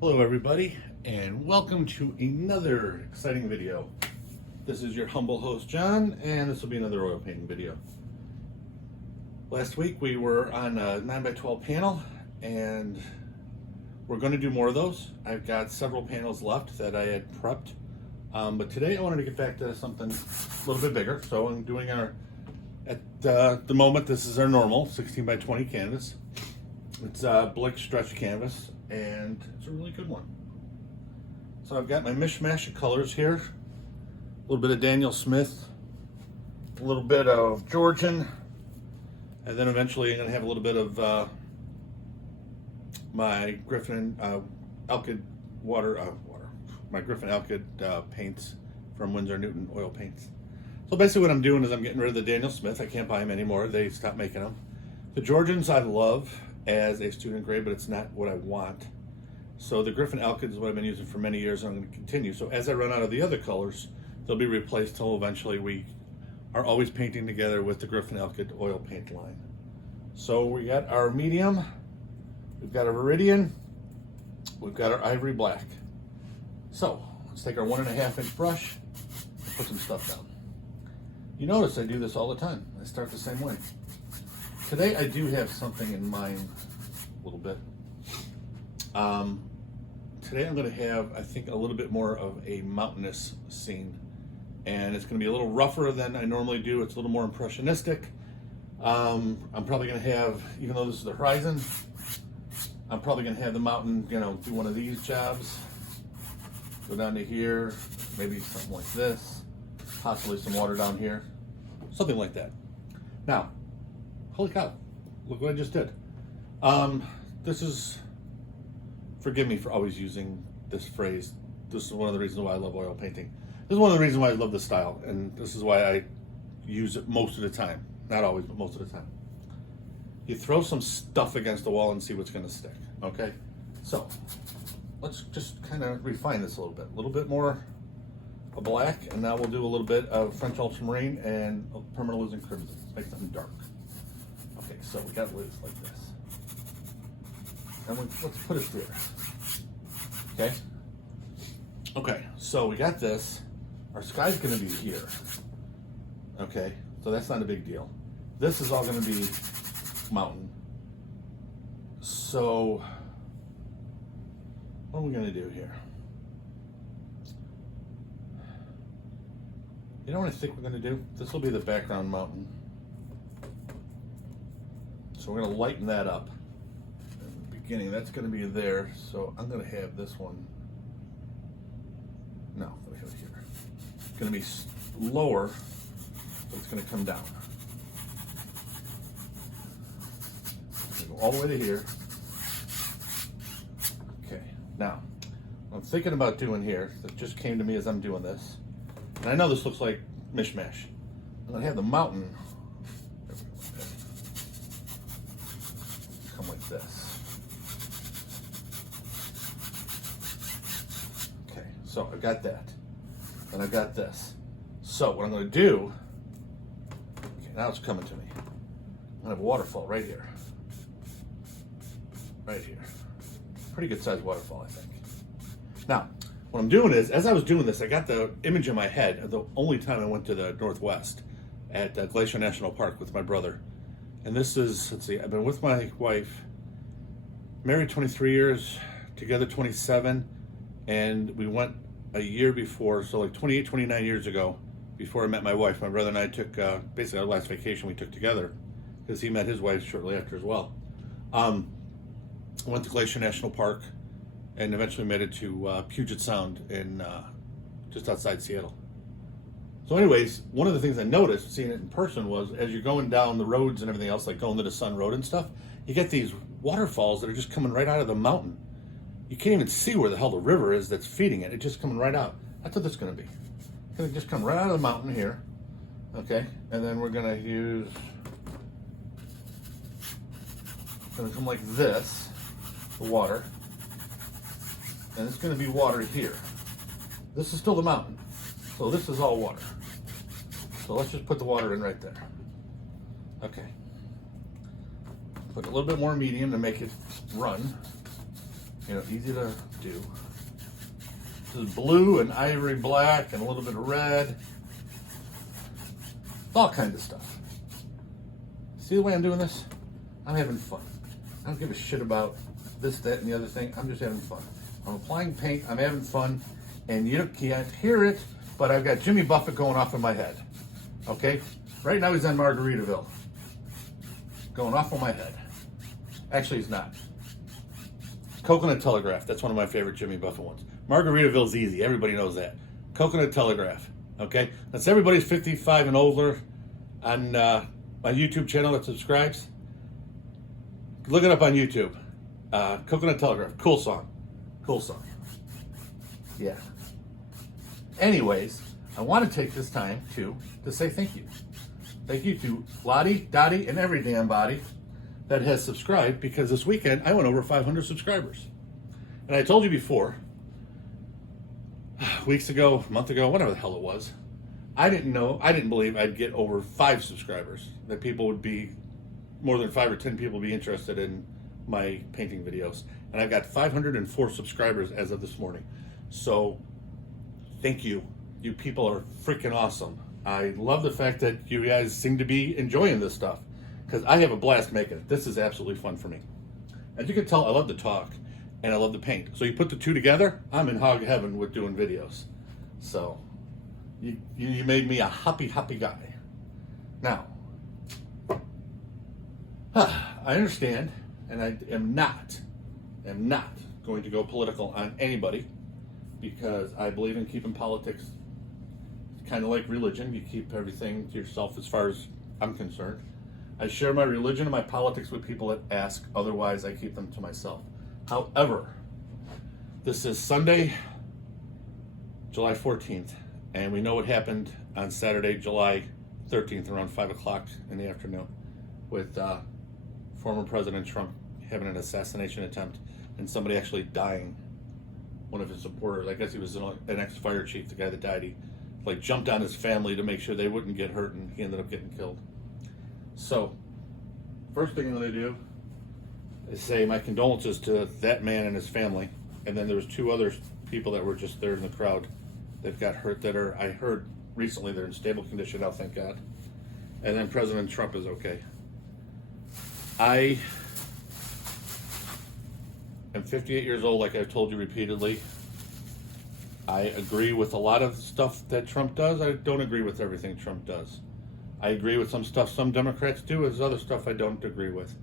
Hello everybody, and welcome to another exciting video. This is your humble host John, and this will be another oil painting video. Last week we were on a 9x12 panel, and we're going to do more of those. I've got several panels left that I had prepped, but today I wanted to get back to something a little bit bigger. So I'm doing at the moment, this is our normal 16x20 canvas. It's a Blick stretch canvas, and it's a really good one. So I've got my mishmash of colors here. A little bit of Daniel Smith, a little bit of Georgian, and then eventually I'm going to have a little bit of my Griffin Alkyd my Griffin Alkyd paints from Winsor Newton oil paints. So basically what I'm doing is I'm getting rid of the Daniel Smith. I can't buy them anymore. They stopped making them. The Georgians I love as a student grade, but it's not what I want. So the Griffin Alkyd is what I've been using for many years, and I'm going to continue. So as I run out of the other colors, they'll be replaced till eventually we are always painting together with the Griffin Alkyd oil paint line. So we got our medium, we've got our Viridian, we've got our ivory black. So let's take our 1.5 inch brush and put some stuff down. You notice I do this all the time. I start the same way. Today I do have something in mind a little bit. Today I'm going to have, I think, a little bit more of a mountainous scene. And it's going to be a little rougher than I normally do. It's a little more impressionistic. I'm probably going to have, even though this is the horizon, I'm probably going to have the mountain, do one of these jobs. Go down to here, maybe something like this. Possibly some water down here. Something like that. Now, holy cow, look what I just did. This is, forgive me for always using this phrase. This is one of the reasons why I love oil painting. This is one of the reasons why I love the style, and this is why I use it most of the time. Not always, but most of the time. You throw some stuff against the wall and see what's gonna stick, okay? So, let's just kind of refine this a little bit more of black, and now we'll do a little bit of French ultramarine and permanent Alizarin Crimson. Let's make something dark. Okay, so we got Liz like this. And let's put it here. Okay? Okay, so we got this. Our sky's gonna be here. Okay, so that's not a big deal. This is all gonna be mountain. So, what are we gonna do here? You know what I think we're gonna do? This will be the background mountain. So we're gonna lighten that up. In the beginning, that's gonna be there. So I'm gonna have this one. No, I'm gonna have it here. It's gonna be lower, so it's gonna come down. It's gonna go all the way to here. Okay, now, what I'm thinking about doing here, that just came to me as I'm doing this, and I know this looks like mishmash. I'm gonna have the mountain come like this. Okay, so I've got that. And I've got this. So what I'm gonna do, okay, now it's coming to me. I'm gonna have a waterfall right here. Right here. Pretty good sized waterfall, I think. Now, what I'm doing is, as I was doing this, I got the image in my head of the only time I went to the Northwest at Glacier National Park with my brother. And this is, let's see, I've been with my wife, married 23 years, together 27, and we went a year before, so like 28, 29 years ago, before I met my wife. My brother and I took, basically our last vacation we took together, because he met his wife shortly after as well. I went to Glacier National Park, and eventually made it to Puget Sound in just outside Seattle. So anyways, one of the things I noticed seeing it in person was, as you're going down the roads and everything else, like going to the Sun Road and stuff, you get these waterfalls that are just coming right out of the mountain. You can't even see where the hell the river is that's feeding it. It's just coming right out. That's what this is gonna be. It's gonna just come right out of the mountain here, okay? And then we're gonna use, it's gonna come like this, the water. And it's going to be water here. This is still the mountain. So this is all water. So let's just put the water in right there. Okay. Put a little bit more medium to make it run. easy to do. This is blue and ivory black and a little bit of red. All kinds of stuff. See the way I'm doing this? I'm having fun. I don't give a shit about this, that, and the other thing. I'm just having fun. I'm applying paint. I'm having fun. And you can't hear it, but I've got Jimmy Buffett going off in my head. Okay? Right now he's on Margaritaville. Going off on my head. Actually, he's not. Coconut Telegraph. That's one of my favorite Jimmy Buffett ones. Margaritaville's easy. Everybody knows that. Coconut Telegraph. Okay? That's everybody's 55 and older on my YouTube channel that subscribes. Look it up on YouTube. Coconut Telegraph. Cool song. Cool song. Yeah. Anyways, I want to take this time to say thank you. Thank you to Lottie, Dottie, and every damn body that has subscribed, because this weekend I went over 500 subscribers. And I told you before, weeks ago, a month ago, whatever the hell it was, I didn't believe I'd get over 5 subscribers, that people would be, more than 5 or 10 people would be interested in my painting videos. And I've got 504 subscribers as of this morning. So, thank you. You people are freaking awesome. I love the fact that you guys seem to be enjoying this stuff, because I have a blast making it. This is absolutely fun for me. As you can tell, I love to talk and I love to paint. So you put the two together, I'm in hog heaven with doing videos. So you made me a happy guy. Now, I understand, and I am not going to go political on anybody, because I believe in keeping politics kind of like religion. You keep everything to yourself as far as I'm concerned. I share my religion and my politics with people that ask, otherwise I keep them to myself. However, this is Sunday, July 14th, and we know what happened on Saturday, July 13th, around 5 o'clock in the afternoon, with former President Trump having an assassination attempt and somebody actually dying. One of his supporters, I guess he was an ex-fire chief, the guy that died, he jumped on his family to make sure they wouldn't get hurt, and he ended up getting killed. So, first thing I'm going to do is say my condolences to that man and his family. And then there was 2 other people that were just there in the crowd that got hurt, that are, I heard recently, they're in stable condition now, thank God. And then President Trump is okay. I am 58 years old, like I've told you repeatedly. I agree with a lot of stuff that Trump does. I don't agree with everything Trump does. I agree with some stuff some Democrats do. There's other stuff I don't agree with.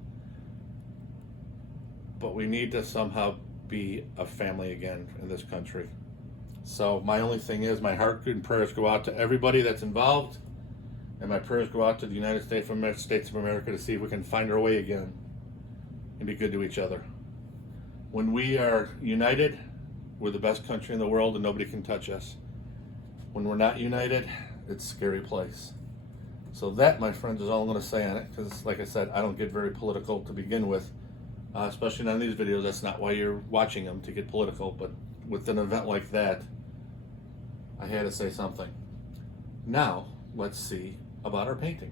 But we need to somehow be a family again in this country. So my only thing is, my heart and prayers go out to everybody that's involved, and my prayers go out to the United States of America to see if we can find our way again and be good to each other. When we are united, we're the best country in the world and nobody can touch us. When we're not united, it's a scary place. So that, my friends, is all I'm going to say on it, because like I said, I don't get very political to begin with, especially on these videos. That's not why you're watching them, to get political, but with an event like that, I had to say something. Now, let's see about our painting.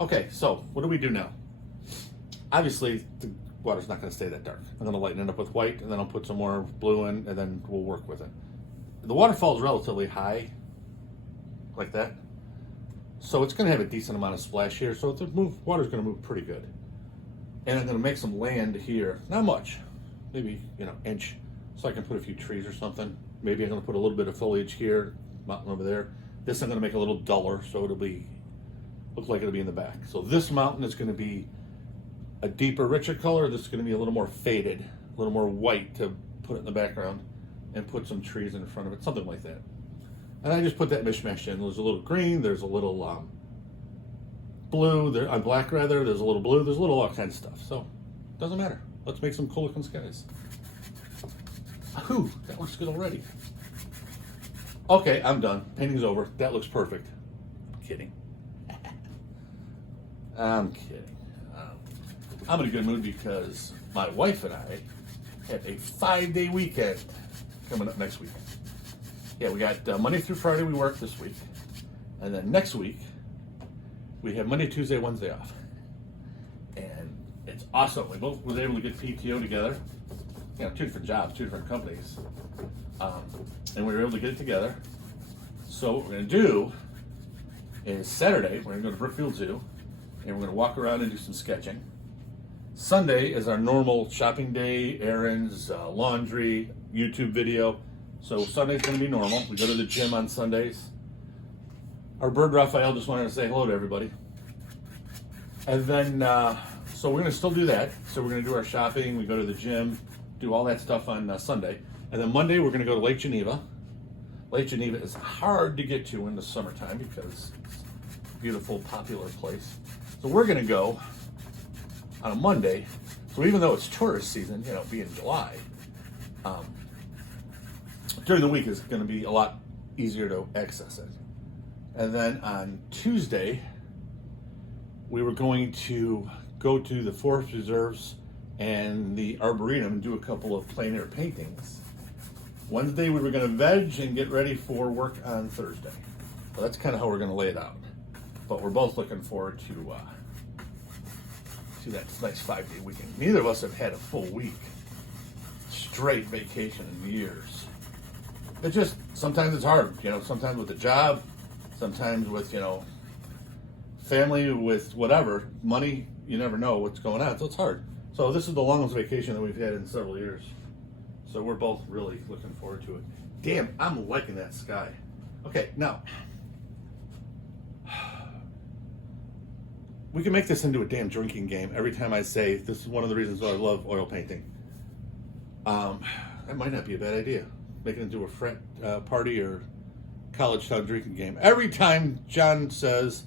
Okay, so what do we do now? Obviously, the water's not going to stay that dark. I'm going to lighten it up with white, and then I'll put some more blue in, and then we'll work with it. The waterfall is relatively high, like that. So it's going to have a decent amount of splash here, so the water's going to move pretty good. And I'm going to make some land here. Not much. Maybe, inch. So I can put a few trees or something. Maybe I'm going to put a little bit of foliage here, mountain over there. This I'm going to make a little duller, so it'll look like it'll be in the back. So this mountain is going to be a deeper, richer color. This is going to be a little more faded, a little more white to put it in the background, and put some trees in front of it, something like that. And I just put that mishmash in. There's a little green, there's a little blue, black rather, there's a little blue, there's a little all kinds of stuff. So, doesn't matter. Let's make some cool looking skies. Ooh, that looks good already. Okay, I'm done. Painting's over. That looks perfect. I'm kidding. I'm kidding. I'm in a good mood because my wife and I have a 5-day weekend coming up next week. Yeah, we got Monday through Friday we work this week. And then next week, we have Monday, Tuesday, Wednesday off. And it's awesome. We both was able to get PTO together. two different jobs, two different companies, and we were able to get it together. So what we're going to do is Saturday, we're going to go to Brookfield Zoo, and we're going to walk around and do some sketching. Sunday is our normal shopping day, errands, laundry, YouTube video. So Sunday's going to be normal. We go to the gym on Sundays. Our bird Raphael just wanted to say hello to everybody. And then, so we're going to still do that. So we're going to do our shopping, we go to the gym, do all that stuff on Sunday. And then Monday, we're going to go to Lake Geneva. Lake Geneva is hard to get to in the summertime because it's a beautiful, popular place. So we're going to go on a Monday. So even though it's tourist season, being July, during the week is going to be a lot easier to access it. And then on Tuesday, we were going to go to the forest reserves and the Arboretum and do a couple of plein air paintings. Wednesday, we were going to veg and get ready for work on Thursday. So that's kind of how we're going to lay it out. But we're both looking forward to that nice 5-day weekend. Neither of us have had a full week straight vacation in years. It just, sometimes it's hard, sometimes with the job, sometimes with, family, with whatever, money, you never know what's going on, so it's hard. So this is the longest vacation that we've had in several years. So we're both really looking forward to it. Damn, I'm liking that sky. Okay, now, we can make this into a damn drinking game every time I say this is one of the reasons why I love oil painting. That might not be a bad idea. Make it into a frat party or college town drinking game. Every time John says,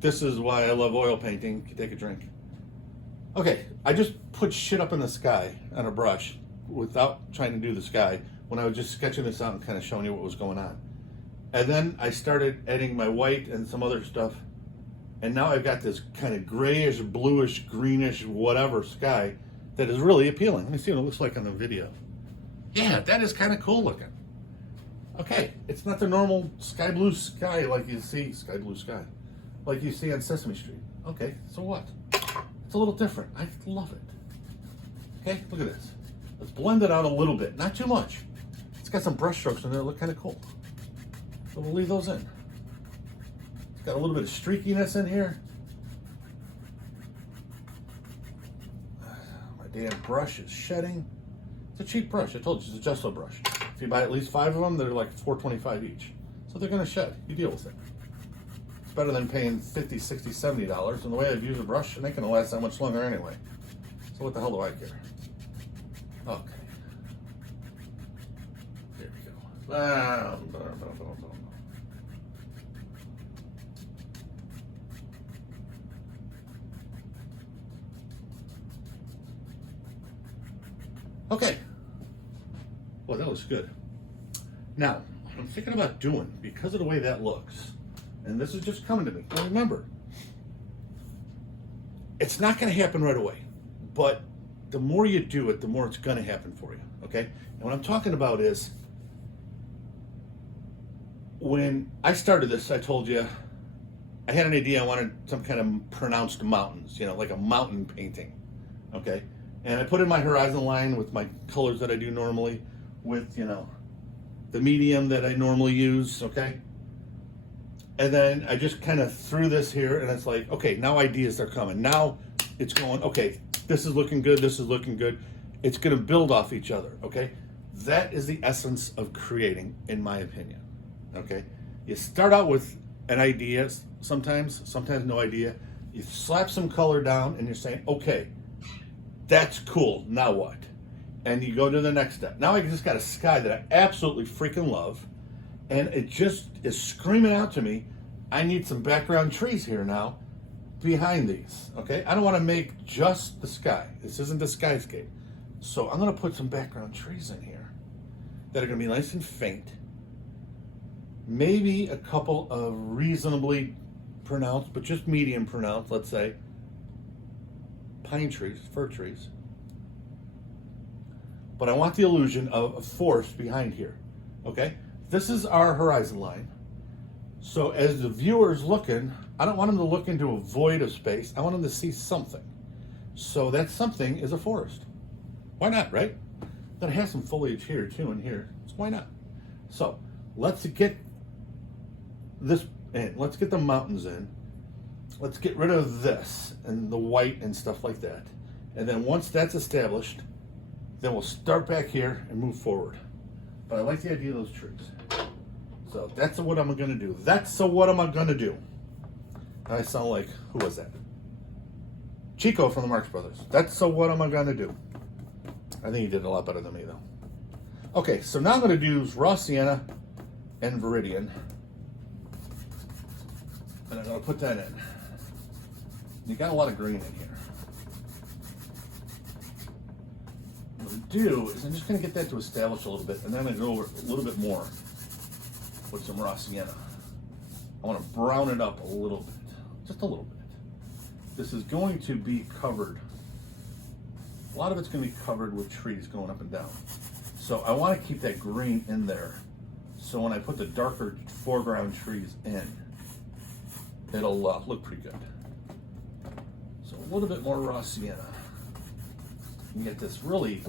this is why I love oil painting, you take a drink. Okay, I just put shit up in the sky on a brush without trying to do the sky when I was just sketching this out and kind of showing you what was going on. And then I started adding my white and some other stuff. And now I've got this kind of grayish, bluish, greenish, whatever sky that is really appealing. Let me see what it looks like on the video. Yeah, that is kind of cool looking. Okay, it's not the normal sky blue sky like you see, sky blue sky, like you see on Sesame Street. Okay, so what? It's a little different. I love it. Okay, look at this. Let's blend it out a little bit, not too much. It's got some brush strokes in there that look kind of cool. So we'll leave those in. It's got a little bit of streakiness in here. My damn brush is shedding. It's a cheap brush. I told you, it's a Gesso brush. If you buy at least 5 of them, they're like $4.25 each. So they're going to shed. You deal with it. It's better than paying $50, $60, $70. And the way I've used a brush, it ain't going to last that much longer anyway. So what the hell do I care? Okay. There we go. Okay. Well, that looks good. Now, I'm thinking about doing, because of the way that looks, and this is just coming to me. Now remember, it's not going to happen right away, but the more you do it, the more it's going to happen for you, okay? And what I'm talking about is, when I started this, I told you, I had an idea. I wanted some kind of pronounced mountains, like a mountain painting, okay? And I put in my horizon line with my colors that I do normally, with, the medium that I normally use, okay? And then I just kind of threw this here, and it's like, okay, now ideas are coming. Now it's going, okay, this is looking good, this is looking good. It's going to build off each other, okay? That is the essence of creating, in my opinion, okay? You start out with an idea, sometimes no idea. You slap some color down, and you're saying, okay, that's cool, now what? And you go to the next step. Now I just got a sky that I absolutely freaking love, and it just is screaming out to me, I need some background trees here now behind these, okay? I don't want to make just the sky. This isn't the skyscape. So I'm going to put some background trees in here that are going to be nice and faint. Maybe a couple of reasonably pronounced, but just medium pronounced, let's say, pine trees, fir trees. But I want the illusion of a forest behind here, okay? This is our horizon line. So as the viewer's looking, I don't want them to look into a void of space. I want them to see something. So that something is a forest. Why not, right? Then I have some foliage here too and here. So why not? So let's get this in. Let's get the mountains in. Let's get rid of this and the white and stuff like that. And then once that's established, then we'll start back here and move forward. But I like the idea of those trees. So that's what I'm gonna do. What I'm gonna do. I sound like, who was that? Chico from the Marx Brothers. That's what I'm gonna do. I think he did a lot better than me though. Okay, so now I'm gonna use raw sienna and Viridian. And I'm gonna put that in. You got a lot of green in here. What I'm gonna do is I'm just gonna get that to establish a little bit, and then I'm gonna go over a little bit more with some raw sienna. I wanna brown it up a little bit, just a little bit. This is going to be covered. A lot of it's gonna be covered with trees going up and down. So I wanna keep that green in there. So when I put the darker foreground trees in, it'll look pretty good. So a little bit more raw sienna. You get this really,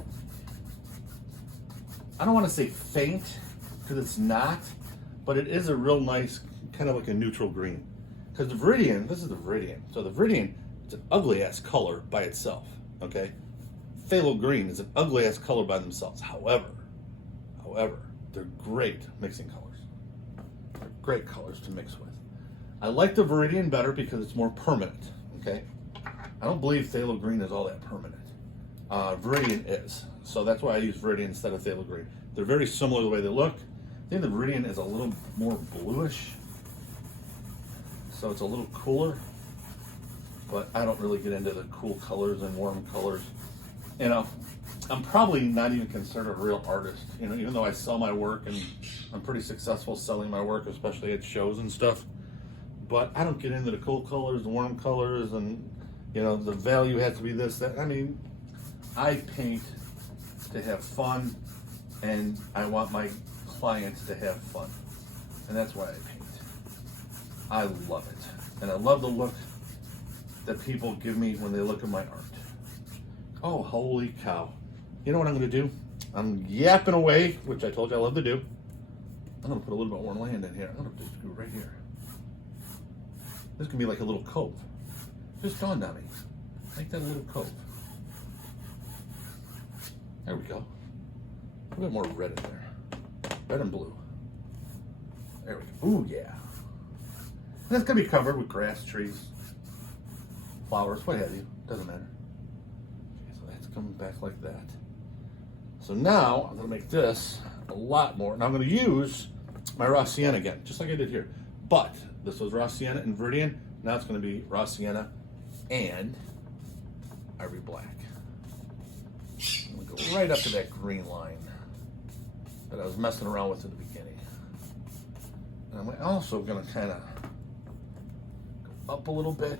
I don't want to say faint, because it's not, but it is a real nice, kind of like a neutral green. Because the Viridian, this is the Viridian. So the Viridian, it's an ugly ass color by itself, okay? Phthalo green is an ugly ass color by themselves. However, they're great mixing colors. They're great colors to mix with. I like the Viridian better because it's more permanent, okay? I don't believe phthalo green is all that permanent. Viridian is, so that's why I use Viridian instead of phthalo green. They're very similar the way they look. I think the Viridian is a little more bluish, so it's a little cooler, but I don't really get into the cool colors and warm colors. You know, I'm probably not even considered a real artist, you know, even though I sell my work and I'm pretty successful selling my work, especially at shows and stuff. But I don't get into the cool colors, the warm colors, and you know, the value has to be this, that. I mean, I paint to have fun, and I want my clients to have fun. And that's why I paint. I love it. And I love the look that people give me when they look at my art. Oh, holy cow. You know what I'm gonna do? I'm yapping away, which I told you I love to do. I'm gonna put a little bit more land in here. I'm gonna just go right here. This can be like a little cove. Just dawned on me. Make that a little cove. There we go. A little bit more red in there. Red and blue. There we go. Ooh, yeah. And it's gonna be covered with grass, trees, flowers, what have you. Doesn't matter. Okay, so that's coming back like that. So now I'm gonna make this a lot more. Now I'm gonna use my raw sienna again, just like I did here. But this was raw sienna and Viridian. Now it's gonna be raw sienna and ivory black. I'm gonna go right up to that green line that I was messing around with in the beginning. And I'm also gonna kind of go up a little bit,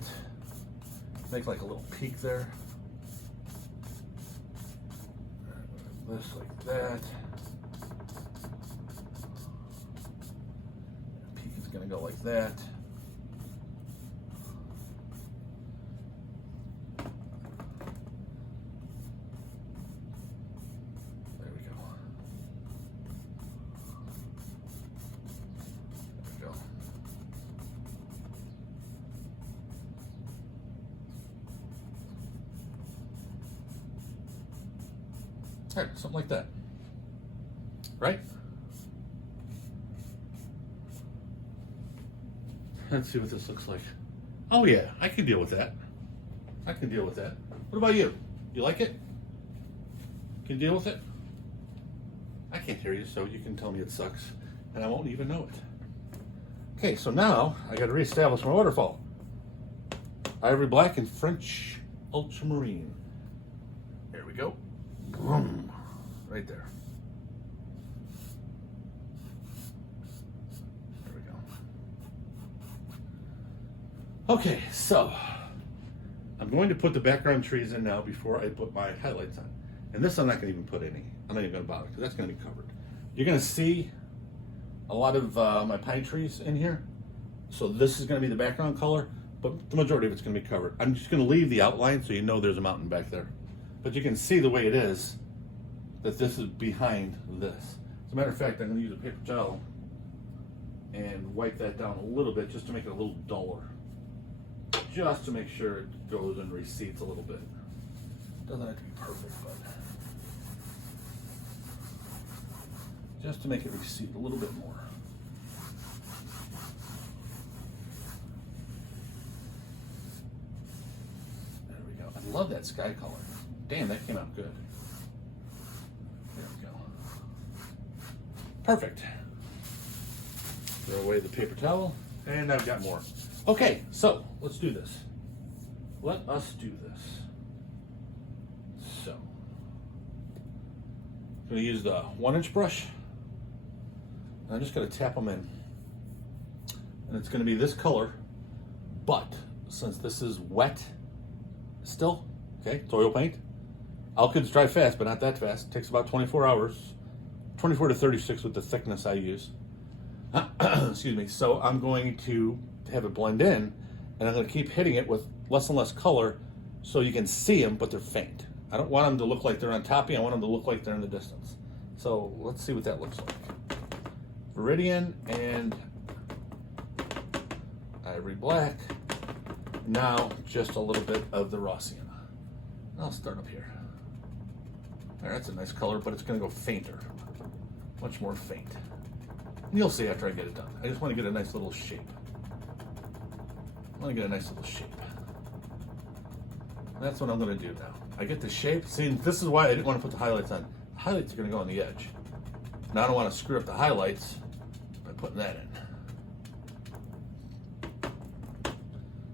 make like a little peak there. This like that. Peak is gonna go like that. All right, something like that, right? Let's see what this looks like. Oh yeah, I can deal with that. I can deal with that. What about you? You like it? Can you deal with it? I can't hear you, so you can tell me it sucks, and I won't even know it. Okay, so now I got to reestablish my waterfall. Ivory black and French ultramarine. There we go. Boom. Right there. There we go. Okay, so I'm going to put the background trees in now before I put my highlights on. And this I'm not going to even put any. I'm not even going to bother because that's going to be covered. You're going to see a lot of my pine trees in here. So this is going to be the background color, but the majority of it's going to be covered. I'm just going to leave the outline so you know there's a mountain back there. But you can see the way it is that this is behind this. As a matter of fact, I'm going to use a paper towel and wipe that down a little bit just to make it a little duller. Just to make sure it goes and recedes a little bit. Doesn't have to be perfect, but just to make it recede a little bit more. There we go. I love that sky color. Damn, that came out good. There we go. Perfect. Throw away the paper towel, and I've got more. Okay, so let's do this. Let us do this. So, I'm going to use the 1-inch brush. And I'm just going to tap them in. And it's going to be this color, but since this is wet still, okay, it's oil paint. Alkyds dry fast, but not that fast. It takes about 24 hours, 24 to 36 with the thickness I use. Excuse me. So I'm going to have it blend in, and I'm going to keep hitting it with less and less color so you can see them, but they're faint. I don't want them to look like they're on top of you. I want them to look like they're in the distance. So let's see what that looks like. Viridian and Ivory Black. Now just a little bit of the raw sienna. I'll start up here. There, that's a nice color, but it's going to go fainter. Much more faint. And you'll see after I get it done. I just want to get a nice little shape. I want to get a nice little shape. That's what I'm going to do now. I get the shape. See, this is why I didn't want to put the highlights on. The highlights are going to go on the edge. Now I don't want to screw up the highlights by putting that in.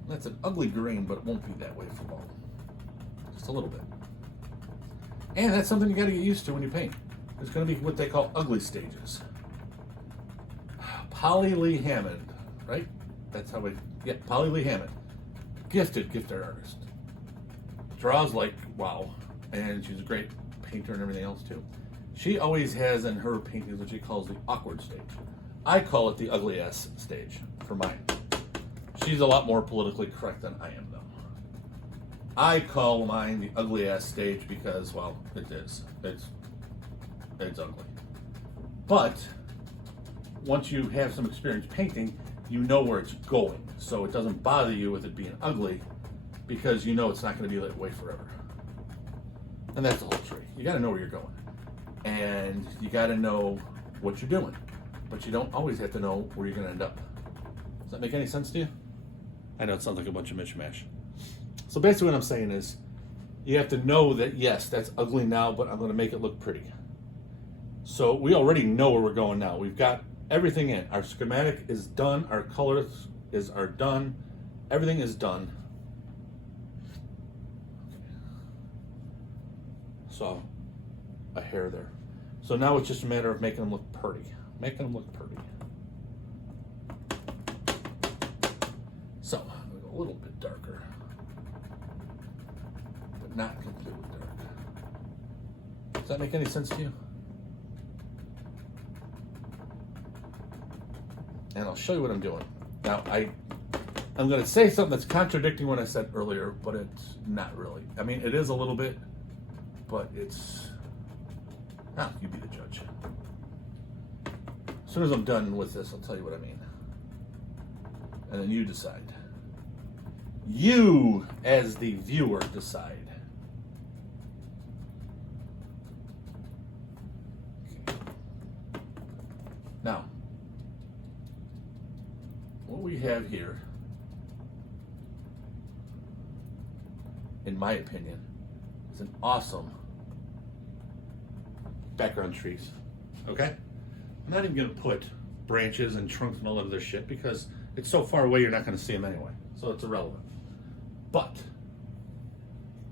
That's an ugly green, but it won't be that way for long. Just a little bit. And that's something you got to get used to when you paint. There's going to be what they call ugly stages. Polly Lee Hammond, right? That's how Polly Lee Hammond. Gifted artist. Draws like wow, and she's a great painter and everything else too. She always has in her paintings what she calls the awkward stage. I call it the ugly ass stage for mine. She's a lot more politically correct than I am, though. I call mine the ugly ass stage because, well, it is. It's ugly. But once you have some experience painting, you know where it's going. So it doesn't bother you with it being ugly because you know it's not going to be that way forever. And that's the whole tree. You got to know where you're going. And you got to know what you're doing. But you don't always have to know where you're going to end up. Does that make any sense to you? I know it sounds like a bunch of mishmash. So basically what I'm saying is you have to know that, yes, that's ugly now, but I'm going to make it look pretty. So we already know where we're going now. We've got everything in. Our schematic is done. Our colors are done. Everything is done. So a hair there. So now it's just a matter of making them look pretty. Making them look pretty. So I'm going to go a little bit darker, but not completely dark. Does that make any sense to you? And I'll show you what I'm doing. Now, I'm going to say something that's contradicting what I said earlier, but it's not really. I mean, it is a little bit, but it's... Now, you be the judge. As soon as I'm done with this, I'll tell you what I mean. And then you decide. You, as the viewer, decide. Okay. Now, what we have here, in my opinion, is an awesome background trees. Okay? I'm not even going to put branches and trunks and all of this shit because it's so far away you're not going to see them anyway. So it's irrelevant. But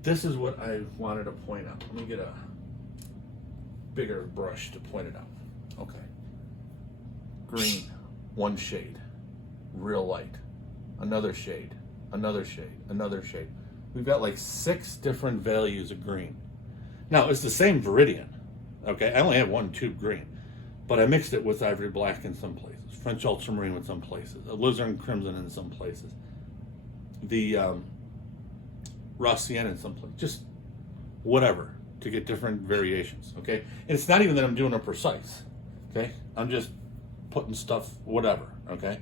this is what I wanted to point out. Let me get a bigger brush to point it out. Okay. Green, one shade. Real light. Another shade. Another shade. Another shade. We've got like 6 different values of green. Now, it's the same Viridian. Okay, I only have 1 tube green. But I mixed it with Ivory Black in some places, French Ultramarine in some places, Alizarin Crimson in some places, the raw sienna in some places, just whatever. to get different variations, okay? And it's not even that I'm doing it precise, okay? I'm just putting stuff, whatever, okay?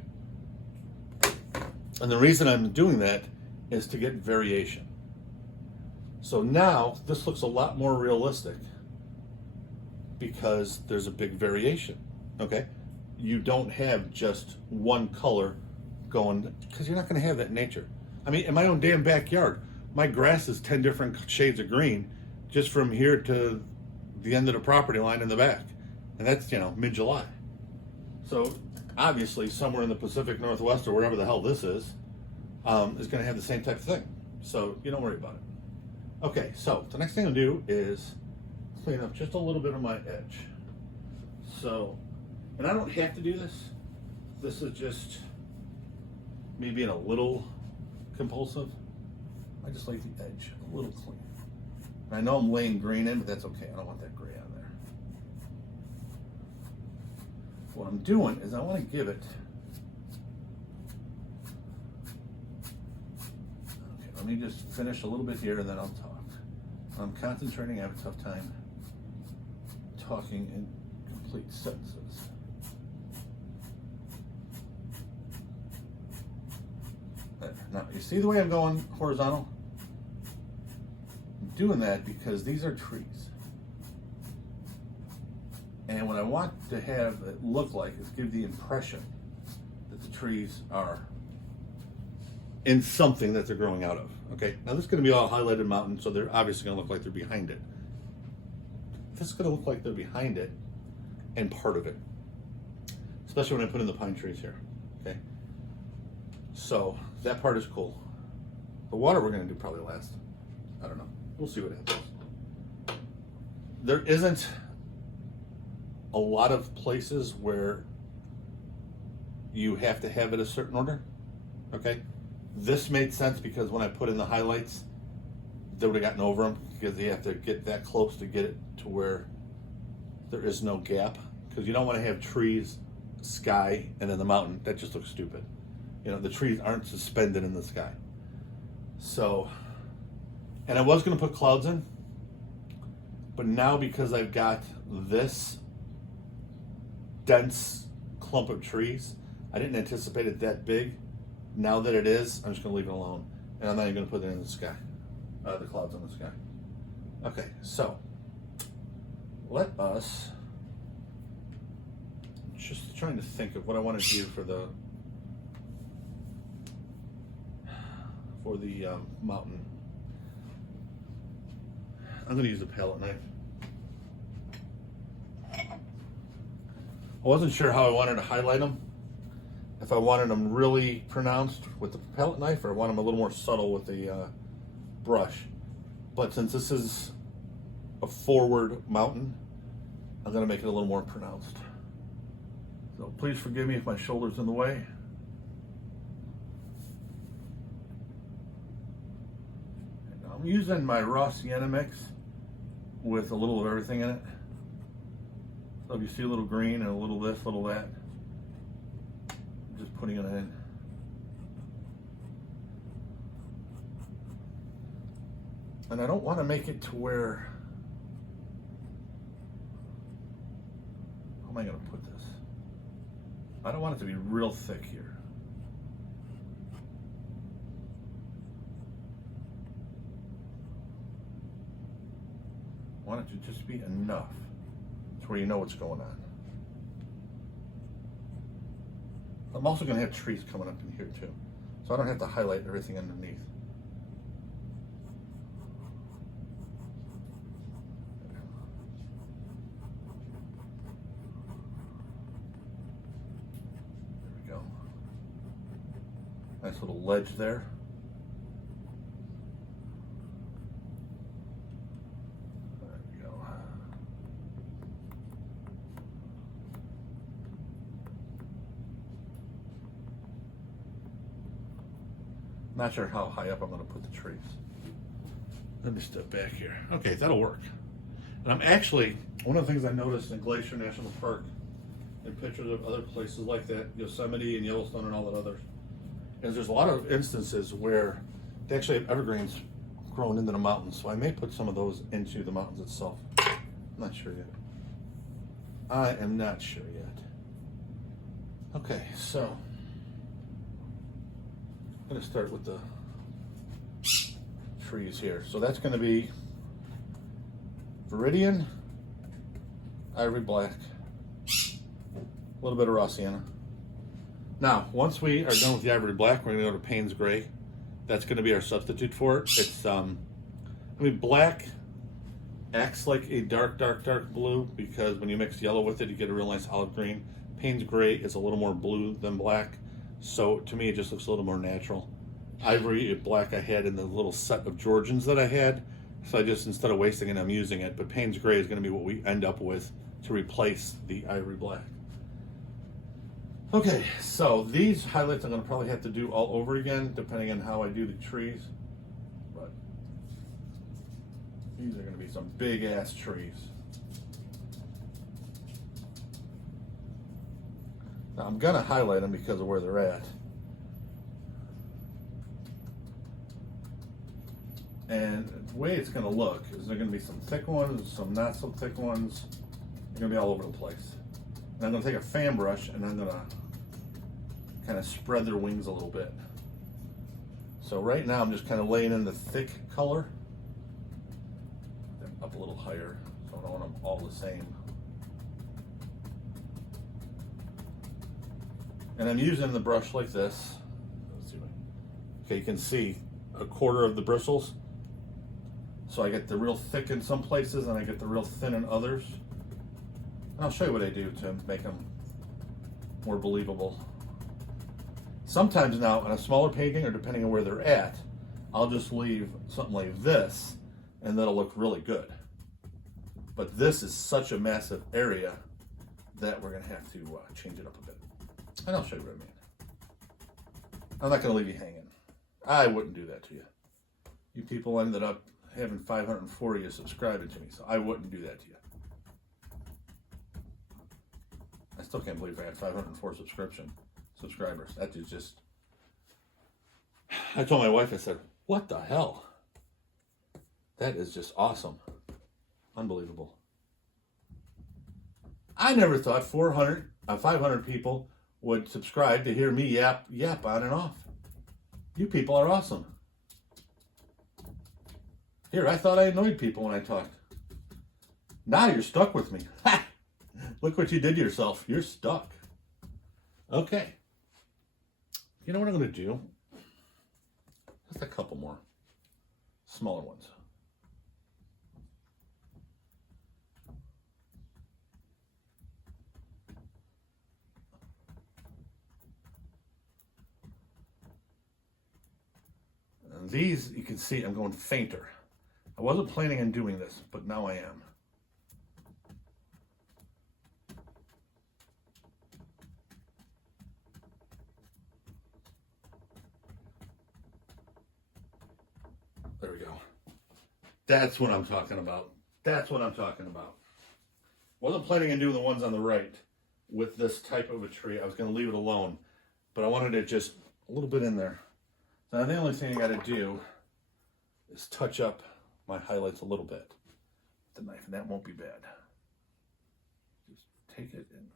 And the reason I'm doing that is to get variation. So now this looks a lot more realistic because there's a big variation, okay? You don't have just one color going, because you're not going to have that in nature. I mean, in my own damn backyard, my grass is 10 different shades of green just from here to the end of the property line in the back. And that's, mid-July. So obviously somewhere in the Pacific Northwest or wherever the hell this is going to have the same type of thing. So you don't worry about it. Okay, so the next thing I'll do is clean up just a little bit of my edge. So, and I don't have to do this. This is just me being a little compulsive. I just like the edge a little clean. I know I'm laying green in, but that's okay. I don't want that gray on there. What I'm doing is I want to give it, okay, let me just finish a little bit here and then I'll talk. I'm concentrating. I have a tough time talking in complete sentences. There. Now, you see the way I'm going horizontal? I'm doing that because these are trees. And what I want to have it look like is give the impression that the trees are in something that they're growing out of. Okay, now this is going to be all highlighted mountain, so they're obviously going to look like they're behind it. This is going to look like they're behind it and part of it, especially when I put in the pine trees here. Okay, so that part is cool. The water we're going to do probably last. I don't know. We'll see what happens. There isn't a lot of places where you have to have it a certain order. Okay, this made sense because when I put in the highlights, they would have gotten over them because you have to get that close to get it to where there is no gap, because you don't want to have trees, sky, and then the mountain. That just looks stupid. The trees aren't suspended in the sky. So, and I was going to put clouds in, but now because I've got this dense clump of trees, I didn't anticipate it that big. Now that it is, I'm just going to leave it alone. And I'm not even going to put it in the sky, the clouds in the sky. Okay, so let us, just trying to think of what I want to do for the mountain. I'm going to use a palette knife. I wasn't sure how I wanted to highlight them. If I wanted them really pronounced with the palette knife, or I want them a little more subtle with the brush. But since this is a forward mountain, I'm going to make it a little more pronounced. So please forgive me if my shoulder's in the way. I'm using my raw sienna mix with a little of everything in it. So if you see a little green and a little this, a little that, just putting it in. And I don't want to make it to where, how am I going to put this? I don't want it to be real thick here. I want it to just be enough to where you know what's going on. I'm also going to have trees coming up in here too, so I don't have to highlight everything underneath. There we go. Nice little ledge there. Not sure how high up I'm going to put the trees. Let me step back here. Okay, that'll work. And I'm actually, one of the things I noticed in Glacier National Park and pictures of other places like that, Yosemite and Yellowstone and all that others, is there's a lot of instances where they actually have evergreens grown into the mountains, so I may put some of those into the mountains itself. I'm not sure yet. I am not sure yet. Okay, so I'm going to start with the trees here. So that's going to be Viridian, Ivory Black, a little bit of raw sienna. Now, once we are done with the Ivory Black, we're going to go to Payne's Gray. That's going to be our substitute for it. It's, I mean, black acts like a dark, dark, dark blue because when you mix yellow with it, you get a real nice olive green. Payne's Gray is a little more blue than black, so to me, it just looks a little more natural. Ivory Black I had in the little set of Georgians that I had, so I just, instead of wasting it, I'm using it. But Payne's Gray is going to be what we end up with to replace the Ivory Black. Okay, so these highlights I'm going to probably have to do all over again, depending on how I do the trees. But these are going to be some big-ass trees. Now, I'm going to highlight them because of where they're at. And the way it's going to look is there are going to be some thick ones, some not so thick ones. They're going to be all over the place. And I'm going to take a fan brush and I'm going to kind of spread their wings a little bit. So right now I'm just kind of laying in the thick color. Up a little higher, so I don't want them all the same. And I'm using the brush like this. Let's see. Okay, you can see a quarter of the bristles. So I get the real thick in some places and I get the real thin in others. And I'll show you what I do to make them more believable. Sometimes now on a smaller painting, or depending on where they're at, I'll just leave something like this and that'll look really good. But this is such a massive area that we're gonna have to change it up a bit. And I'll show you what I mean. I'm not gonna leave you hanging. I wouldn't do that to you. You people ended up having 540 of you subscribing to me, so I wouldn't do that to you. I still can't believe I had 504 subscribers. That is just... I told my wife, I said, what the hell? That is just awesome. Unbelievable. I never thought 500 people would subscribe to hear me yap on and off. You people are awesome. Here, I thought I annoyed people when I talked. Now you're stuck with me. Ha! Look what you did to yourself. You're stuck. Okay. You know what I'm going to do? Just a couple more smaller ones. And these, you can see I'm going fainter. I wasn't planning on doing this, but now I am. There we go. That's what I'm talking about. That's what I'm talking about. Wasn't planning on doing the ones on the right with this type of a tree. I was going to leave it alone, but I wanted it just a little bit in there. Now the only thing I got to do is touch up my highlights a little bit with the knife, and that won't be bad. Just take it and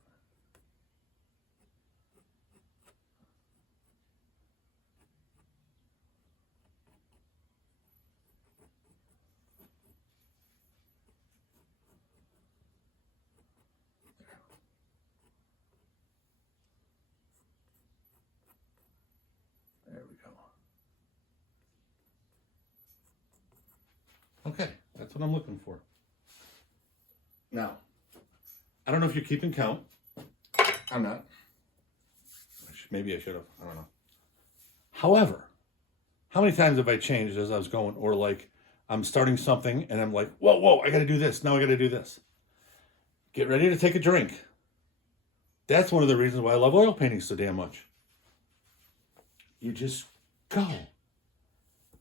there we go. Okay, that's what I'm looking for. Now, I don't know if you're keeping count. I'm not. Maybe I should have. I don't know. However, how many times have I changed as I was going? Or like, I'm starting something and I'm like, whoa, I got to do this. Now I got to do this. Get ready to take a drink. That's one of the reasons why I love oil painting so damn much. You just go.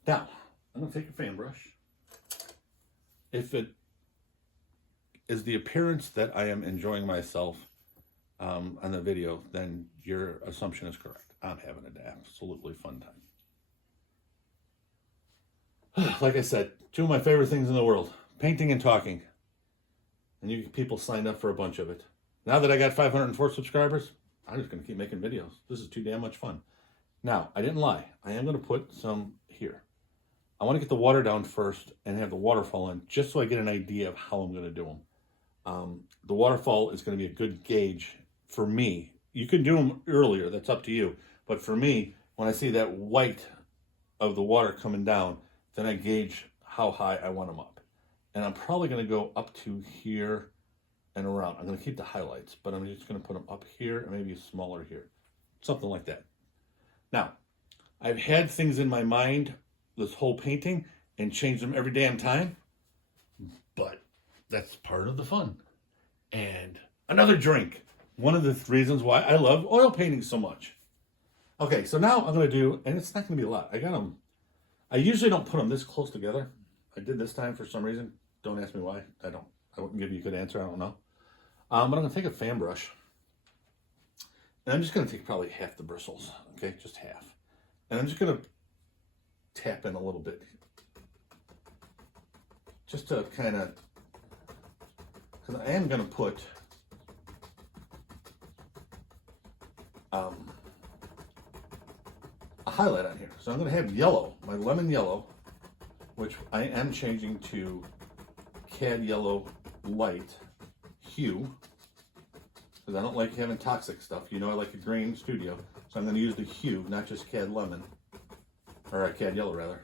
Now, I'm going to take a fan brush. If it is the appearance that I am enjoying myself on the video, then your assumption is correct. I'm having an absolutely fun Like I said, two of my favorite things in the world, painting and talking. And you people signed up for a bunch of it. Now that I got 504 subscribers, I'm just going to keep making videos. This is too damn much fun. Now, I didn't lie. I am going to put some here. I want to get the water down first and have the waterfall in, just so I get an idea of how I'm going to do them. The waterfall is going to be a good gauge for me. You can do them earlier, that's up to you. But for me, when I see that white of the water coming down, then I gauge how high I want them up. And I'm probably going to go up to here and around. I'm going to keep the highlights, but I'm just going to put them up here and maybe smaller here. Something like that. Now, I've had things in my mind, this whole painting, and changed them every damn time. But that's part of the fun. And another drink. One of the reasons why I love oil painting so much. Okay, so now I'm going to do, and it's not going to be a lot. I got them. I usually don't put them this close together. I did this time for some reason. Don't ask me why. I wouldn't give you a good answer. I don't know. But I'm going to take a fan brush. And I'm just going to take probably half the bristles. Okay, just half. And I'm just going to tap in a little bit. Just to kind of, because I am going to put a highlight on here. So I'm going to have yellow, my lemon yellow, which I am changing to Cad Yellow Light Hue, because I don't like having toxic stuff. You know I like a green studio, so I'm going to use the hue, not just Cad Lemon, or Cad Yellow rather.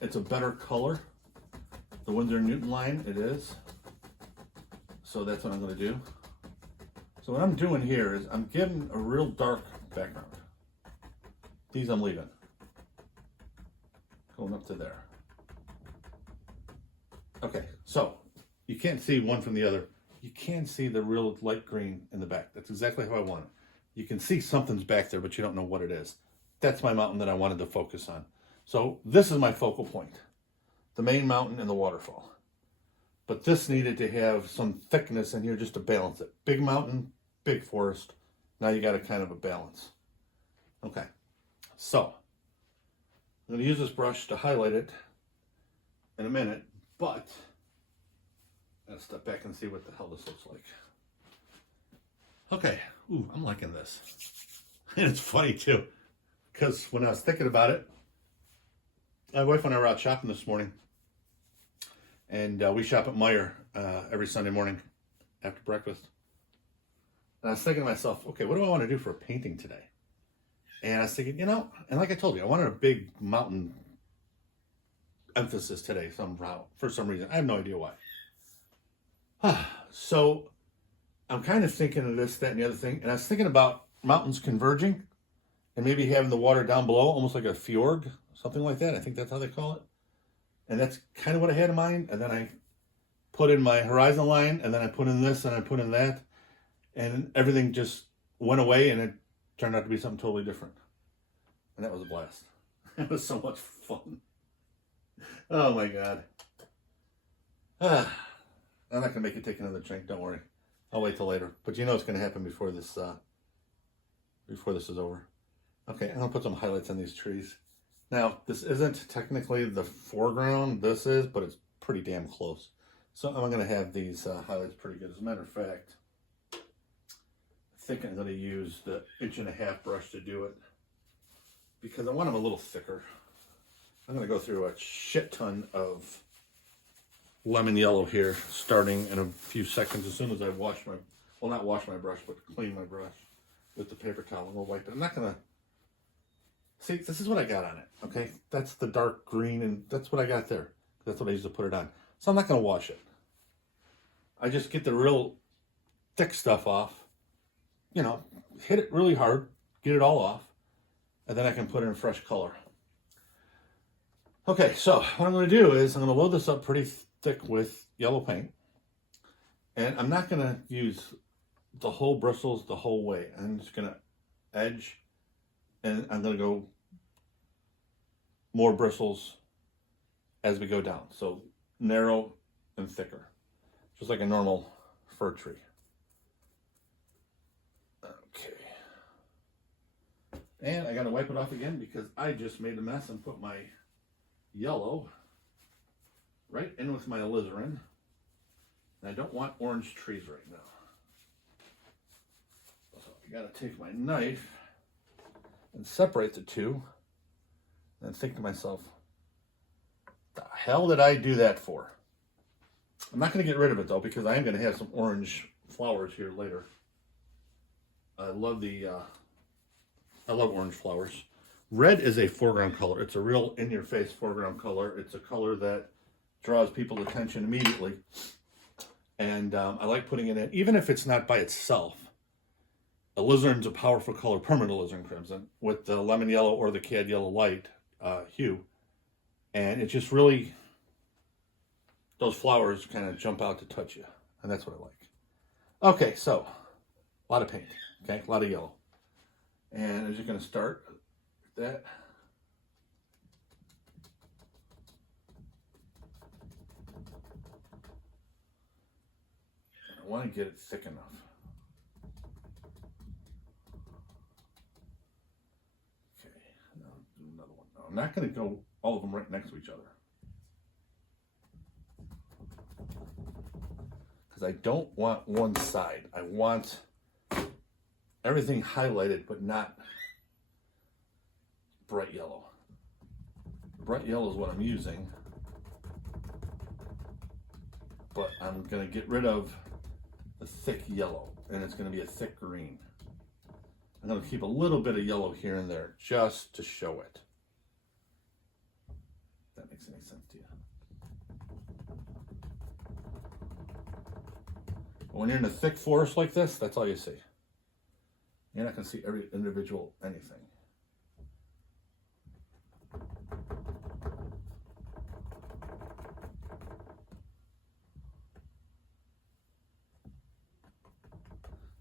It's a better color. The Winsor Newton line, it is. So that's what I'm going to do. So what I'm doing here is I'm getting a real dark background. These I'm leaving. Going up to there. Okay, so you can't see one from the other. You can see the real light green in the back. That's exactly how I want it. You can see something's back there, but you don't know what it is. That's my mountain that I wanted to focus on. So this is my focal point. The main mountain and the waterfall. But this needed to have some thickness in here just to balance it. Big mountain, big forest. Now you got a kind of a balance. Okay, so I'm going to use this brush to highlight it in a minute, but let's step back and see what the hell this looks like. Okay, ooh, I'm liking this. And it's funny too, because when I was thinking about it, my wife and I were out shopping this morning, and we shop at Meijer every Sunday morning after breakfast. And I was thinking to myself, okay, what do I want to do for a painting today? And I was thinking, you know, and like I told you, I wanted a big mountain emphasis today somehow, for some reason. I have no idea why. So I'm kind of thinking of this, that, and the other thing. And I was thinking about mountains converging and maybe having the water down below, almost like a fjord, something like that. I think that's how they call it. And that's kind of what I had in mind. And then I put in my horizon line, and then I put in this, and I put in that. And everything just went away, and it turned out to be something totally different. And that was a blast. It was so much fun. Oh my God. I'm not going to make you take another drink, don't worry. I'll wait till later. But you know it's going to happen before this is over. Okay, I'm going to put some highlights on these trees. Now, this isn't technically the foreground, this is, but it's pretty damn close. So I'm going to have these highlights pretty good. As a matter of fact, I think I'm going to use the 1.5 inch brush to do it, because I want them a little thicker. I'm going to go through a shit ton of lemon yellow here, starting in a few seconds as soon as I wash my, well, not wash my brush, but clean my brush with the paper towel, and we'll wipe it. I'm not going to, see, this is what I got on it, okay? That's the dark green, and that's what I got there. That's what I used to put it on. So I'm not going to wash it. I just get the real thick stuff off, you know, hit it really hard, get it all off, and then I can put in a fresh color. Okay, so what I'm going to do is I'm going to load this up pretty thick with yellow paint. And I'm not going to use the whole bristles the whole way. I'm just going to edge, and I'm going to go more bristles as we go down. So narrow and thicker, just like a normal fir tree. Okay. And I got to wipe it off again because I just made a mess and put my yellow right in with my alizarin. And I don't want orange trees right now. So I got to take my knife and separate the two and think to myself, the hell did I do that for? I'm not going to get rid of it though, because I am going to have some orange flowers here later. I love orange flowers. Red is a foreground color. It's a real in-your-face foreground color. It's a color that draws people's attention immediately. And I like putting it in, even if it's not by itself. Alizarin's a powerful color, permanent alizarin crimson, with the lemon yellow or the cad yellow light hue. And it just really, those flowers kind of jump out to touch you. And that's what I like. Okay, so, a lot of paint, okay, a lot of yellow. And I'm just going to start with that. I want to get it thick enough. Okay, now do another one. Now, I'm not going to go all of them right next to each other, because I don't want one side. I want everything highlighted, but not bright yellow. Bright yellow is what I'm using, but I'm going to get rid of the thick yellow, and it's going to be a thick green. I'm going to keep a little bit of yellow here and there just to show it. If that makes any sense to you. But when you're in a thick forest like this, that's all you see. You're not going to see every individual anything.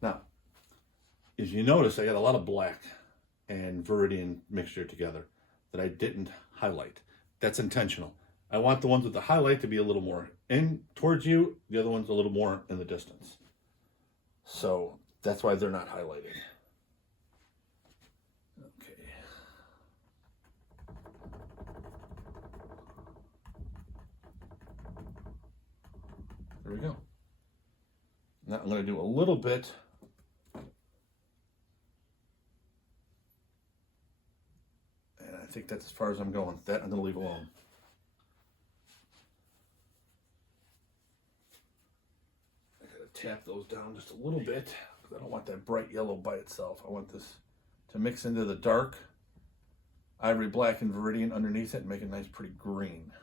Now, as you notice, I got a lot of black and Viridian mixture together that I didn't highlight. That's intentional. I want the ones with the highlight to be a little more in towards you, the other ones a little more in the distance. So that's why they're not highlighted. Okay. There we go. Now I'm going to do a little bit I think that's as far as I'm going. That I'm going to leave alone. I got to tap those down just a little bit, because I don't want that bright yellow by itself. I want this to mix into the dark ivory black and Viridian underneath it and make a nice pretty green.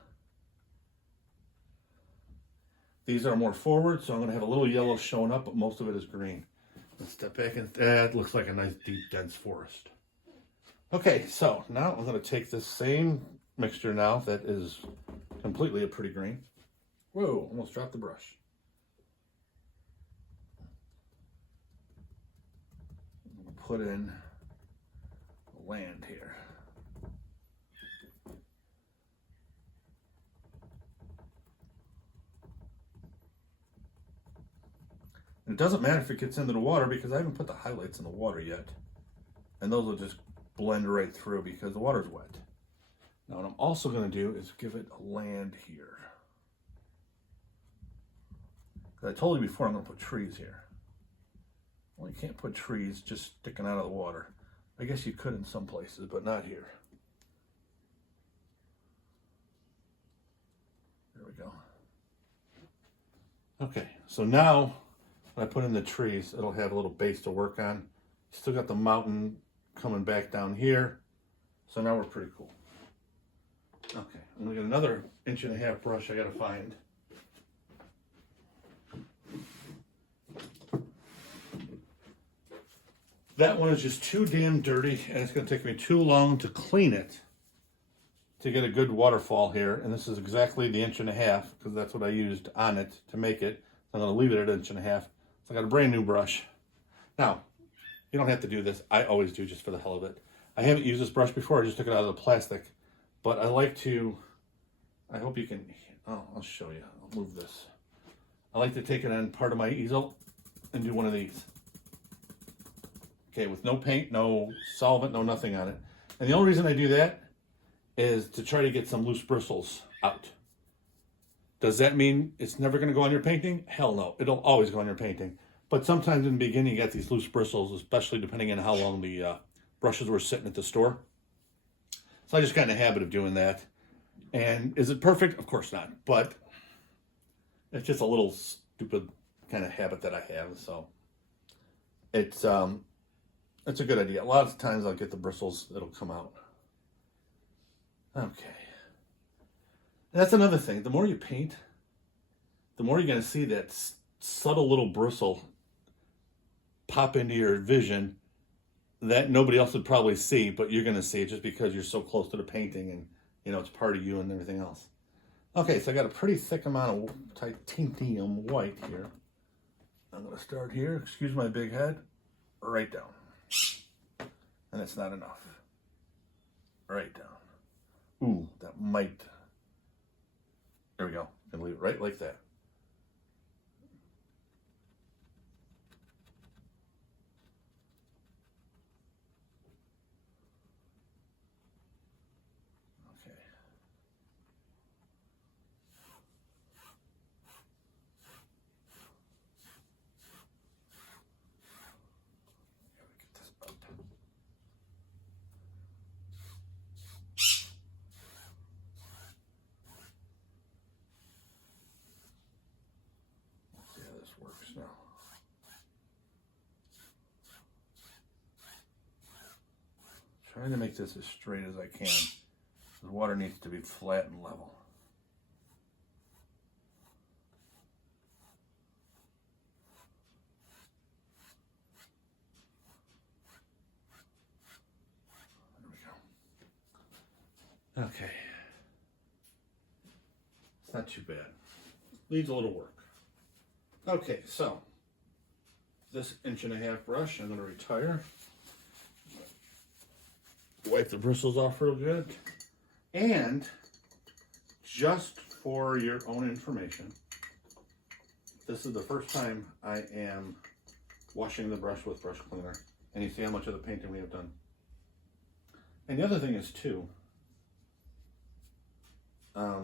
These are more forward, so I'm going to have a little yellow showing up, but most of it is green. Let's step back, and that looks like a nice deep dense forest. Okay, so now I'm going to take this same mixture now that is completely a pretty green. Whoa, almost dropped the brush. Put in land here. And it doesn't matter if it gets into the water, because I haven't put the highlights in the water yet. And those will just blend right through because the water's wet. Now what I'm also going to do is give it a land here. I told you before I'm going to put trees here. Well, you can't put trees just sticking out of the water. I guess you could in some places, but not here. There we go. Okay, so now when I put in the trees, it'll have a little base to work on. Still got the mountain coming back down here. So now we're pretty cool. Okay, I'm gonna get another 1.5 inch brush I gotta find. That one is just too damn dirty, and it's gonna take me too long to clean it to get a good waterfall here. And this is exactly the 1.5 inches, because that's what I used on it to make it. I'm gonna leave it at 1.5 inches. So I got a brand new brush. Now, you don't have to do this. I always do just for the hell of it. I haven't used this brush before. I just took it out of the plastic. But I like to, I hope you can, oh, I'll show you. I'll move this. I like to take it on part of my easel and do one of these. okay, with no paint, no solvent, no nothing on it. And the only reason I do that is to try to get some loose bristles out. Does that mean it's never going to go on your painting? Hell no, it'll always go on your painting. But sometimes in the beginning you get these loose bristles, especially depending on how long the brushes were sitting at the store. So I just got in the habit of doing that. And is it perfect? Of course not. But it's just a little stupid kind of habit that I have. So it's a good idea. A lot of times I'll get the bristles that'll come out. Okay. That's another thing. The more you paint, the more you're going to see that subtle little bristle pop into your vision that nobody else would probably see, but you're going to see it just because you're so close to the painting and, you know, it's part of you and everything else. Okay, so I got a pretty thick amount of titanium white here. I'm going to start here. Excuse my big head. Right down. And it's not enough. Right down. Ooh, that might... There we go. And leave it right like that. Okay. Get this up. Now. Trying to make this as straight as I can. The water needs to be flat and level. There we go. Okay. It's not too bad. Needs a little work. Okay, so this 1.5 inch brush I'm going to retire. Wipe the bristles off real good. And just for your own information, this is the first time I am washing the brush with brush cleaner. And you see how much of the painting we have done. And the other thing is too, there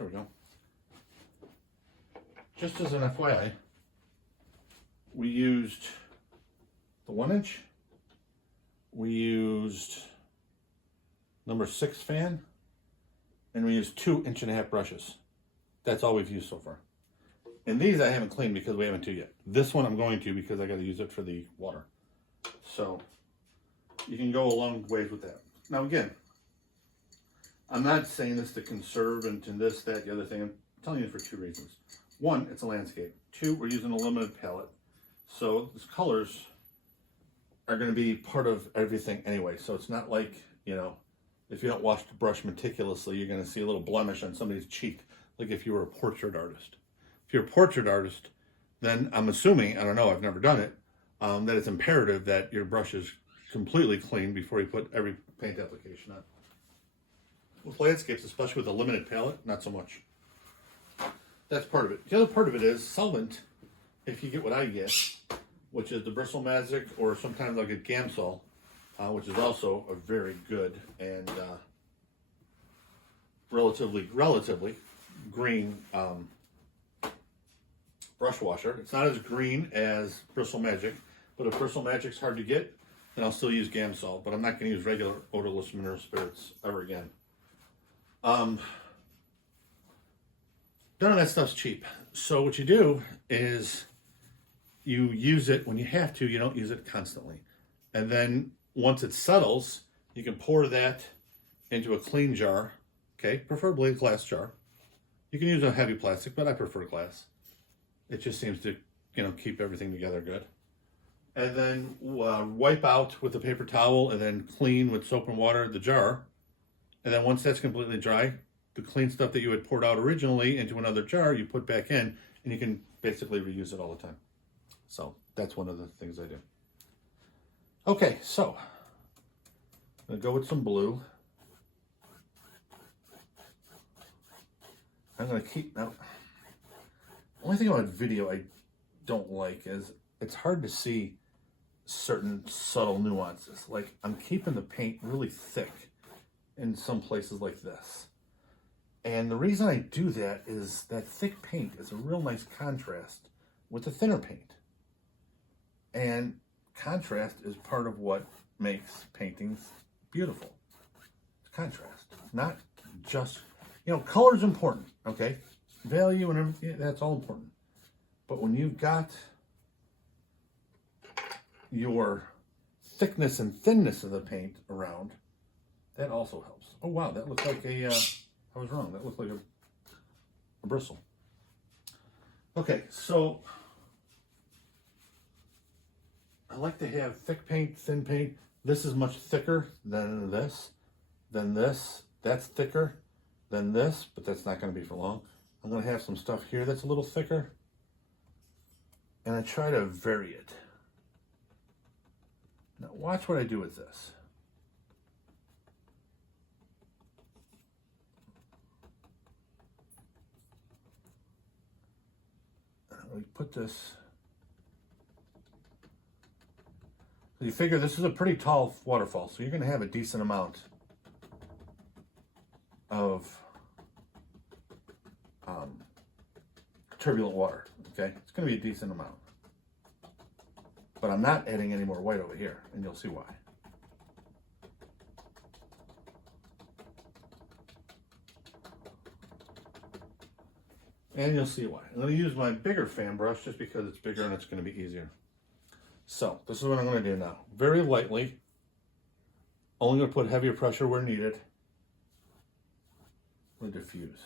we go. Just as an FYI, we used the 1 inch, we used number 6 fan, and we used 2 1.5 inch brushes. That's all we've used so far. And these I haven't cleaned because we haven't to yet. This one I'm going to because I got to use it for the water. So you can go a long ways with that. Now again, I'm not saying this to conserve and to this, that, the other thing. I'm telling you for 2 reasons. 1, it's a landscape. 2, we're using a limited palette. So these colors are going to be part of everything anyway. So it's not like, you know, if you don't wash the brush meticulously, you're going to see a little blemish on somebody's cheek, like if you were a portrait artist. If you're a portrait artist, then I'm assuming, I don't know, I've never done it, that it's imperative that your brush is completely clean before you put every paint application on. With landscapes, especially with a limited palette, not so much. That's part of it. The other part of it is solvent, if you get what I get, which is the bristle magic, or sometimes I'll get Gamsol, which is also a very good and relatively green brush washer. It's not as green as Bristle Magic, but if Bristle Magic's hard to get, then I'll still use Gamsol, but I'm not going to use regular odorless mineral spirits ever again. None of that stuff's cheap. So what you do is you use it when you have to. You don't use it constantly. And then once it settles, you can pour that into a clean jar, okay? Preferably a glass jar. You can use a heavy plastic, but I prefer glass. It just seems to, you know, keep everything together good. And then wipe out with a paper towel and then clean with soap and water the jar. And then once that's completely dry, the clean stuff that you had poured out originally into another jar, you put back in, and you can basically reuse it all the time. So that's one of the things I do. Okay, so I'm gonna go with some blue. I'm gonna keep, now, the only thing about video I don't like is it's hard to see certain subtle nuances. Like I'm keeping the paint really thick in some places like this. And the reason I do that is that thick paint is a real nice contrast with the thinner paint. And contrast is part of what makes paintings beautiful. It's contrast, not just, color's important, okay? Value and everything, that's all important. But when you've got your thickness and thinness of the paint around, that also helps. Oh wow, that looks like I was wrong. That looked like a bristle. Okay, so I like to have thick paint, thin paint. This is much thicker than this. That's thicker than this, but that's not going to be for long. I'm going to have some stuff here that's a little thicker. And I try to vary it. Now watch what I do with this. We put this, you figure this is a pretty tall waterfall, so you're going to have a decent amount of turbulent water, okay? It's going to be a decent amount. But I'm not adding any more white over here, and you'll see why. And you'll see why. I'm going to use my bigger fan brush just because it's bigger and it's going to be easier. So, this is what I'm going to do now. Very lightly. Only going to put heavier pressure where needed. I'm going to diffuse.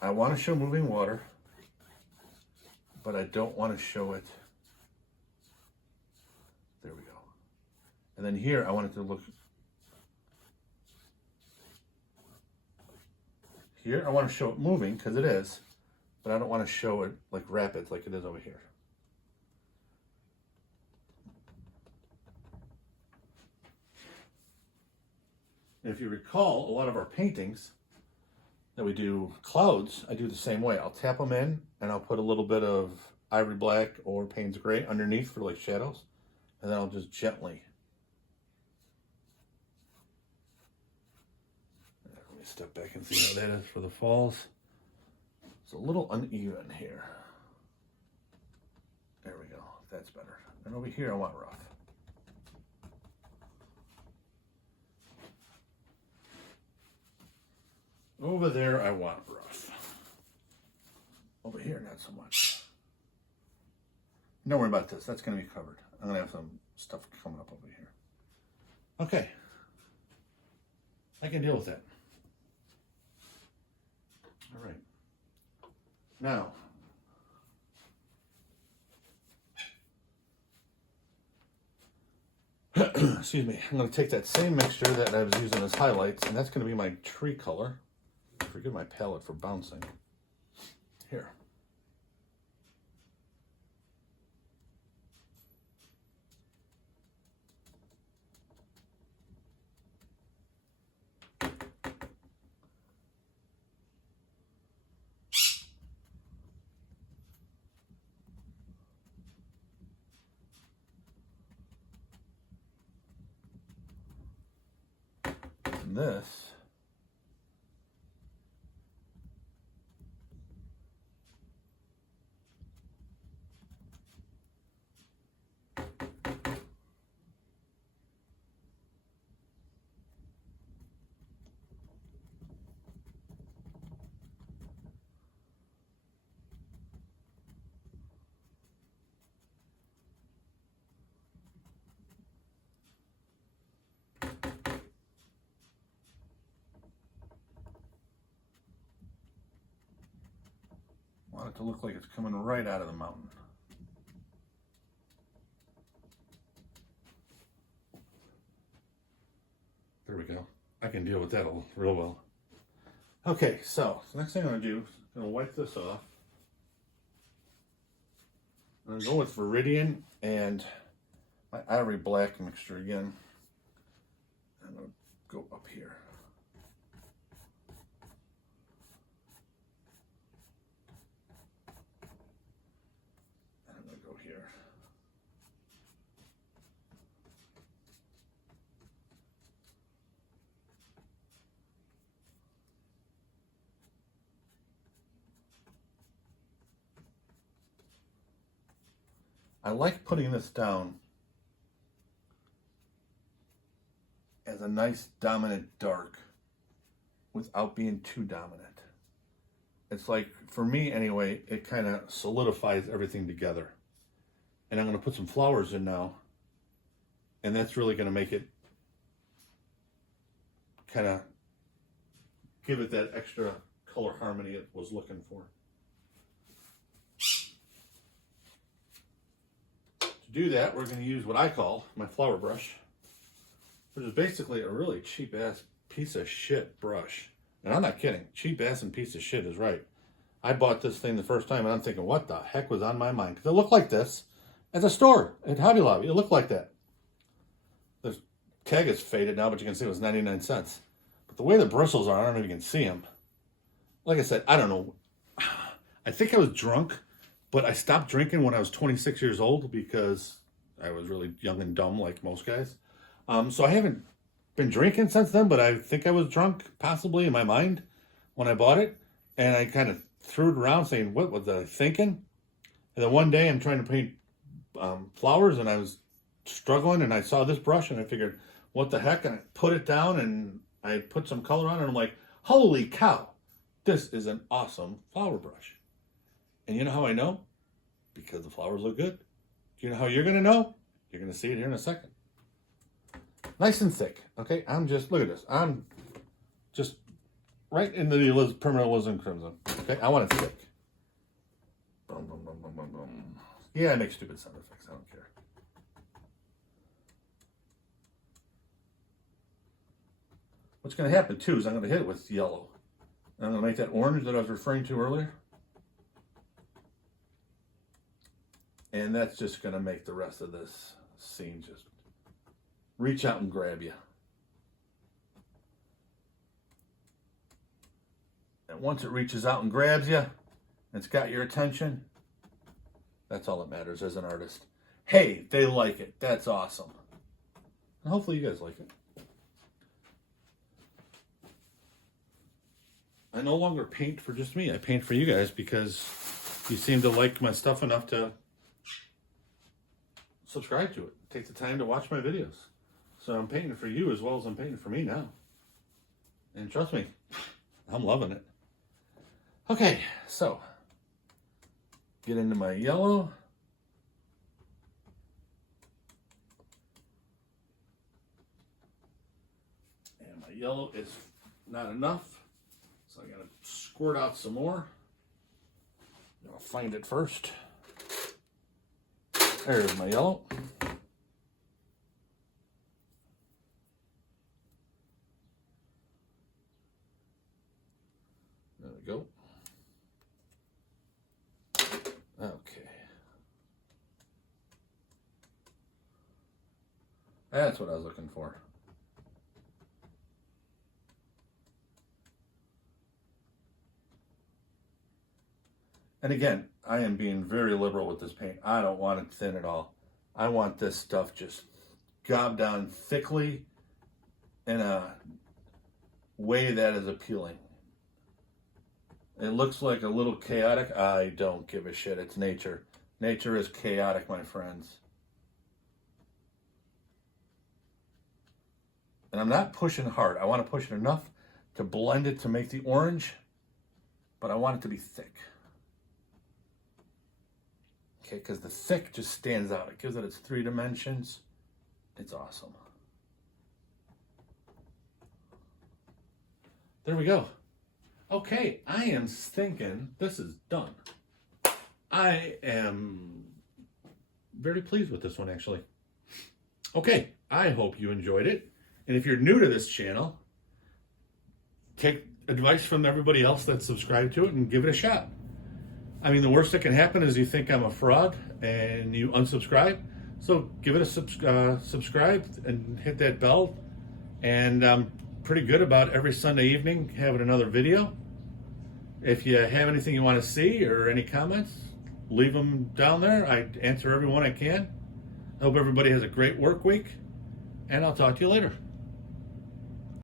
I want to show moving water, but I don't want to show it. There we go. And then here, I want it to look. Here, I want to show it moving, because it is, but I don't want to show it like rapid, like it is over here. If you recall, a lot of our paintings that we do clouds, I do the same way. I'll tap them in, and I'll put a little bit of ivory black or Payne's gray underneath for like shadows, and then I'll just gently. Let me step back and see how that is for the falls. It's a little uneven here. There we go, that's better. And over here I want rough. Over there I want rough. Over here not so much. Don't worry about this, that's going to be covered. I'm going to have some stuff coming up over here. Okay. I can deal with that. All right. Now, excuse me, I'm going to take that same mixture that I was using as highlights, and that's going to be my tree color. Forgive my palette for bouncing. Here. And this want it to look like it's coming right out of the mountain. There we go. I can deal with that real well. Okay, so the next thing I'm going to do is I'm going to wipe this off. I'm going to go with Viridian and my ivory black mixture again. I'm going to go up here. I like putting this down as a nice dominant dark without being too dominant. It's like, for me anyway, it kind of solidifies everything together. And I'm going to put some flowers in now. And that's really going to make it kind of give it that extra color harmony it was looking for. To do that, we're going to use what I call my flower brush, which is basically a really cheap ass piece of shit brush. And I'm not kidding. Cheap ass and piece of shit is right. I bought this thing the first time and I'm thinking, what the heck was on my mind? Because it looked like this at the store, at Hobby Lobby. It looked like that. The tag is faded now, but you can see it was 99 cents. But the way the bristles are, I don't know if you can see them. Like I said, I don't know. I think I was drunk, but I stopped drinking when I was 26 years old because I was really young and dumb like most guys. So I haven't been drinking since then, but I think I was drunk, possibly in my mind, when I bought it. And I kind of threw it around saying, what was I thinking? And then one day I'm trying to paint flowers and I was struggling and I saw this brush and I figured, what the heck? And I put it down and I put some color on it and I'm like, holy cow, this is an awesome flower brush. And you know how I know? Because the flowers look good. Do you know how you're going to know? You're going to see it here in a second. Nice and thick, okay? Look at this. I'm just right into the permanent Alizarin Crimson, okay? I want it thick. Boom, boom, boom, boom, boom, boom. Yeah, I make stupid sound effects. I don't care. What's going to happen, too, is I'm going to hit it with yellow. And I'm going to make that orange that I was referring to earlier. And that's just going to make the rest of this scene just reach out and grab you. And once it reaches out and grabs you, and it's got your attention, that's all that matters as an artist. Hey, they like it. That's awesome. And hopefully you guys like it. I no longer paint for just me. I paint for you guys because you seem to like my stuff enough to subscribe to it. Take the time to watch my videos. So I'm painting for you as well as I'm painting for me now. And trust me, I'm loving it. Okay, so get into my yellow. And my yellow is not enough, so I gotta squirt out some more. I'll find it first. There's my yellow. There we go. Okay. That's what I was looking for. And again, I am being very liberal with this paint. I don't want it thin at all. I want this stuff just gobbed down thickly in a way that is appealing. It looks like a little chaotic. I don't give a shit. It's nature. Nature is chaotic, my friends. And I'm not pushing hard. I want to push it enough to blend it to make the orange, but I want it to be thick. Okay, because the thick just stands out. It gives it its 3 dimensions. It's awesome. There we go. Okay, I am thinking this is done. I am very pleased with this one, actually. Okay, I hope you enjoyed it. And if you're new to this channel, take advice from everybody else that's subscribed to it and give it a shot. I mean, the worst that can happen is you think I'm a fraud and you unsubscribe. So give it a subscribe and hit that bell. And I'm pretty good about every Sunday evening having another video. If you have anything you want to see or any comments, leave them down there. I answer everyone I can. I hope everybody has a great work week, and I'll talk to you later.